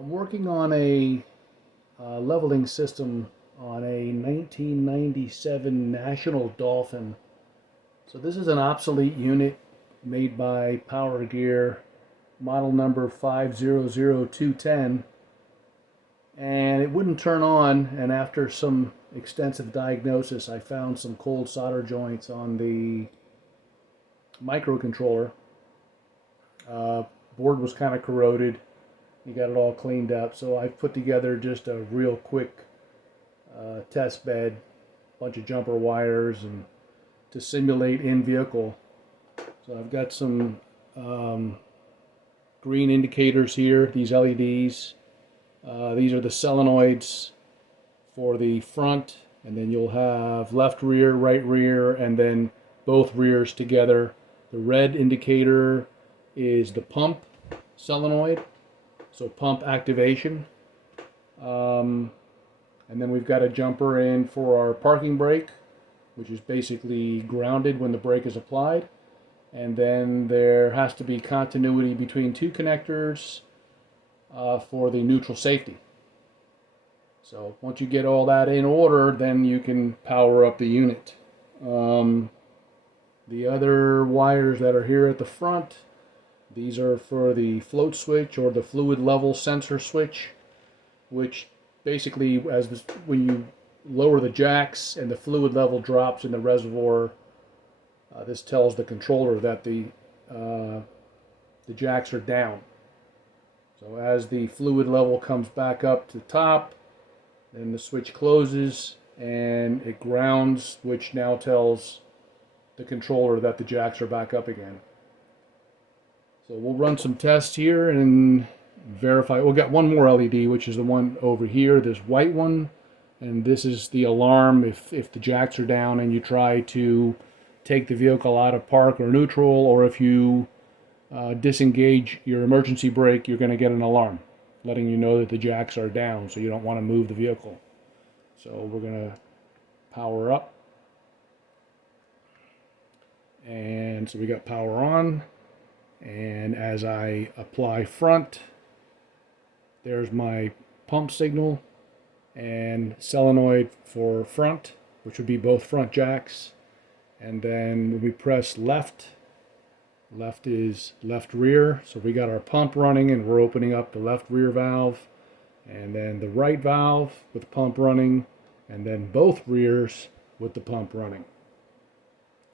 I'm working on a leveling system on a 1997 National Dolphin. So this is an obsolete unit made by Powergear, model number 500210, and it wouldn't turn on. And after some extensive diagnosis, I found some cold solder joints on the microcontroller. Uh, Board was kind of corroded. You got it all cleaned up. So I put together just a real quick test bed, bunch of jumper wires, and to simulate in vehicle. So I've got some green indicators here, these LEDs. These are the solenoids for the front, and then you'll have left rear, right rear, and then both rears together. The red indicator is the pump solenoid, so pump activation. And then we've got a jumper in for our parking brake, which is basically grounded when the brake is applied. And then there has to be continuity between two connectors for the neutral safety. So once you get all that in order, then you can power up the unit. The other wires that are here at the front, these are for the float switch or the fluid level sensor switch, which basically, when you lower the jacks and the fluid level drops in the reservoir, this tells the controller that the jacks are down. So as the fluid level comes back up to the top, then the switch closes and it grounds, which now tells the controller that the jacks are back up again. So we'll run some tests here and verify. We've got one more LED, which is the one over here, this white one, and this is the alarm if the jacks are down and you try to take the vehicle out of park or neutral, or if you disengage your emergency brake, you're going to get an alarm letting you know that the jacks are down, so you don't want to move the vehicle. So we're going to power up, and so we got power on, and as I apply front, there's my pump signal and solenoid for front, which would be both front jacks. And then when we press left, left is left rear. So we got our pump running and we're opening up the left rear valve. And then the right valve with pump running. And then both rears with the pump running.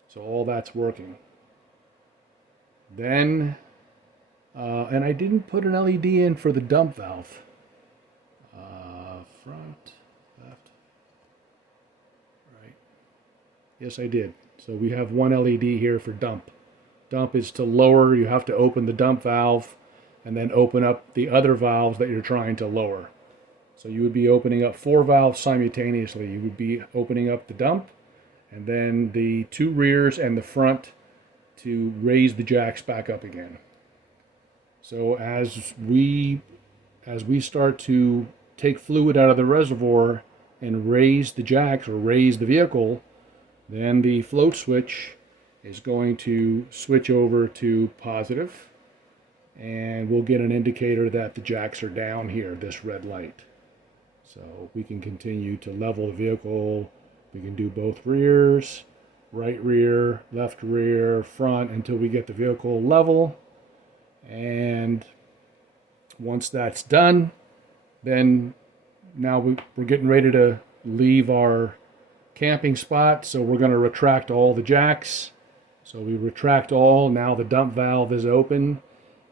So all that's working. Then and I didn't put an LED in for the dump valve. Front, left, right. Yes, I did. So we have one LED here for dump. Dump is to lower. You have to open the dump valve and then open up the other valves that you're trying to lower. So you would be opening up 4 valves simultaneously. You would be opening up the dump and then the 2 rears and the front to raise the jacks back up again. So as we start to take fluid out of the reservoir and raise the jacks or raise the vehicle, then the float switch is going to switch over to positive, and we'll get an indicator that the jacks are down here, this red light. So we can continue to level the vehicle. We can do both rears, right rear, left rear, front, until we get the vehicle level. And once that's done, then now we're getting ready to leave our camping spot. So we're going to retract all the jacks. So we retract all. Now the dump valve is open.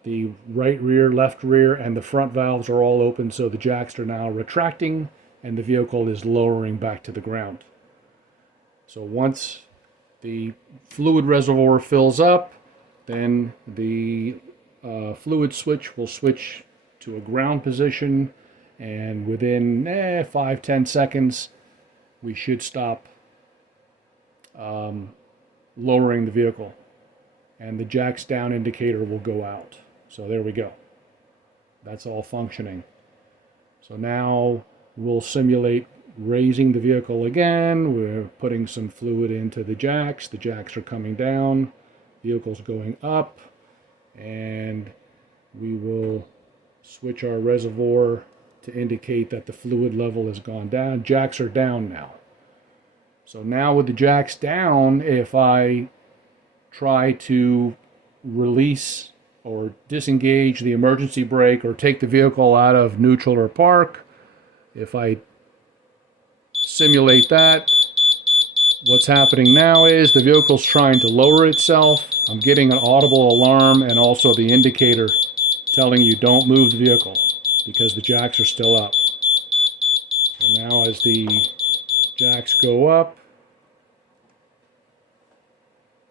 The right rear, left rear, and the front valves are all open. So the jacks are now retracting and the vehicle is lowering back to the ground. So once the fluid reservoir fills up, then the fluid switch will switch to a ground position, and within 5-10 seconds we should stop lowering the vehicle, and the jacks down indicator will go out. So there we go. That's all functioning. So now we'll simulate raising the vehicle again. We're putting some fluid into the jacks. The jacks are coming down. Vehicle's going up. And we will switch our reservoir to indicate that the fluid level has gone down. Jacks are down now. So now with the jacks down, if I try to release or disengage the emergency brake or take the vehicle out of neutral or park, if I simulate that, what's happening now is the vehicle's trying to lower itself. I'm getting an audible alarm and also the indicator telling you don't move the vehicle because the jacks are still up. So now as the jacks go up,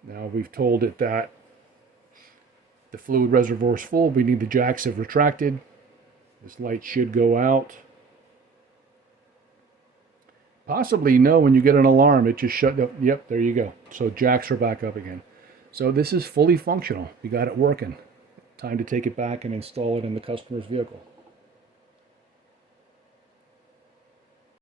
now we've told it that the fluid reservoir is full. We need the jacks have retracted. This light should go out. Possibly no, when you get an alarm, it just shut up. Yep, there you go. So jacks are back up again. So this is fully functional. We got it working. Time to take it back and install it in the customer's vehicle.